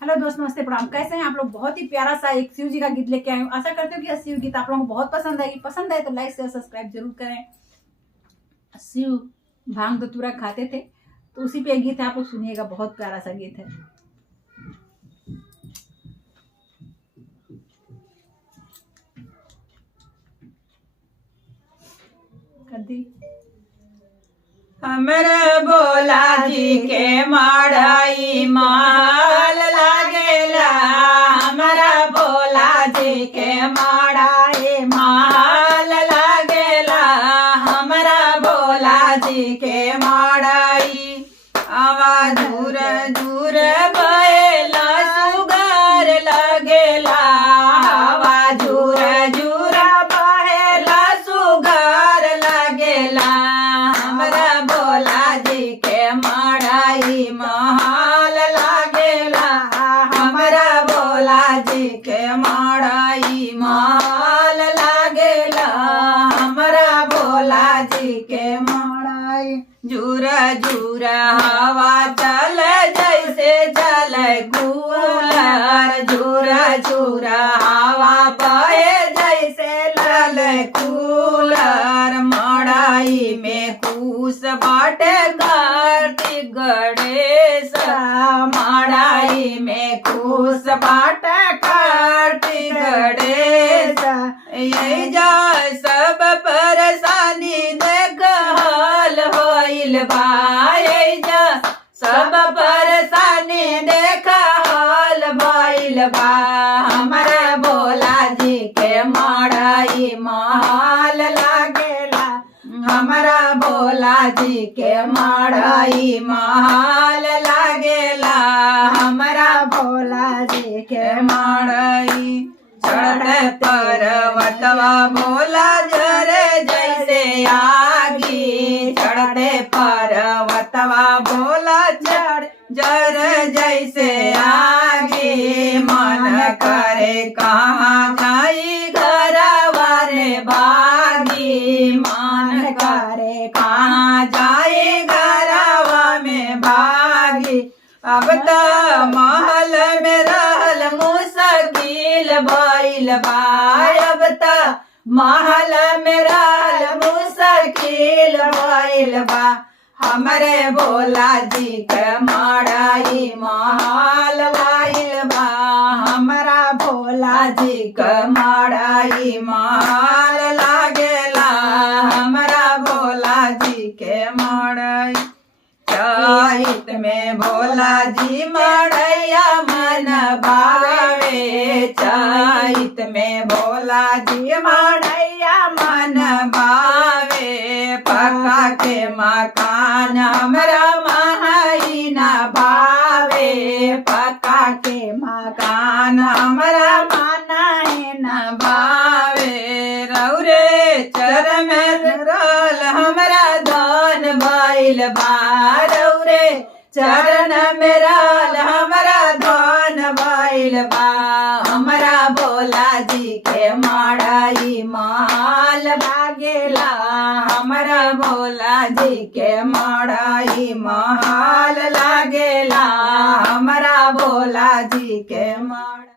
Hello दोस्त, नमस्ते, प्रणाम। कैसे हैं आप लोग? बहुत ही प्यारा सा एक शिव जी का गीत लेके आई हूँ। आशा करते हो कि शिव गीत आप लोगों को बहुत पसंद आएगी। पसंद आए तो लाइक शेयर सब्सक्राइब जरूर करें। शिव भांग धतूरा खाते थे तो उसी पे एक गीत है, आप लोग सुनिएगा। बहुत प्यारा सा गीत है। कदी हमरे भोला जी के माड़ाई माल लागेला। हमरा भोला जी के माड़ाई माल लागेला। हमरा भोला जी के माड़ाई आवा दूर दूर बहेला सुगार लगेला। आवा दूर दूर बहेला सुगार लगेला। हमरा भोला जी के माड़ाई महाल लागेला। हमरा भोला जी के माड़ाई महाल लागेला। हमरा भोला जी के माड़ाई झूरा झूरा हवा चल जैसे चल कूलर। झूरा झूरा हवा बहे जैसे लल कूलर। माड़ाई में कूस बाटे कार्तिक गणेश। माड़ाई में कूस बाटे कार्तिक गणेश। यही जा सब परेशानी देख हाल होइल बा। यही जा सब परेशानी देख हाल भइल बा। हमरा भोला जी के माड़ाई महाल लागेला। हमरा भोला जी के माड़ाई महाल लागेला। हमरा भोला जी के माड़ाई चढ़े पर्वतवा भोला जरे जैसे आगी। चढ़े पर्वतवा भोला जर जैसे आगी। मन करे कहाँ जाई घरवा रे भागी। मन करे कहाँ जाई घरवा में भागी। अब तो महल में रहल मुश्किल भइल बा। अब तो महल में रहल मुश्किल भइल बा। हमरे भोला जी के माड़ाई महाल भइल बा। हमरा भोला जी के माड़ाई महाल लागेला। हमरा भोला जी के माड़ाई चैत में भोला जी माड़ैया मन भावे। चैत में भोला जी माड़ैया मन भावे। पक्का के मकान हमरा महाई न भावे। पक्का के मकान हमरा मानाई न भावे। रौरे चर में रहल हमरा धन भइल बा। रौरे चरण में रहल हमरा धन भइल बा। हमरा भोला जी के माड़ाई महाल लागेला। हमरा भोला जी के माड़ाई महाल लागेला। हमरा भोला जी के माड़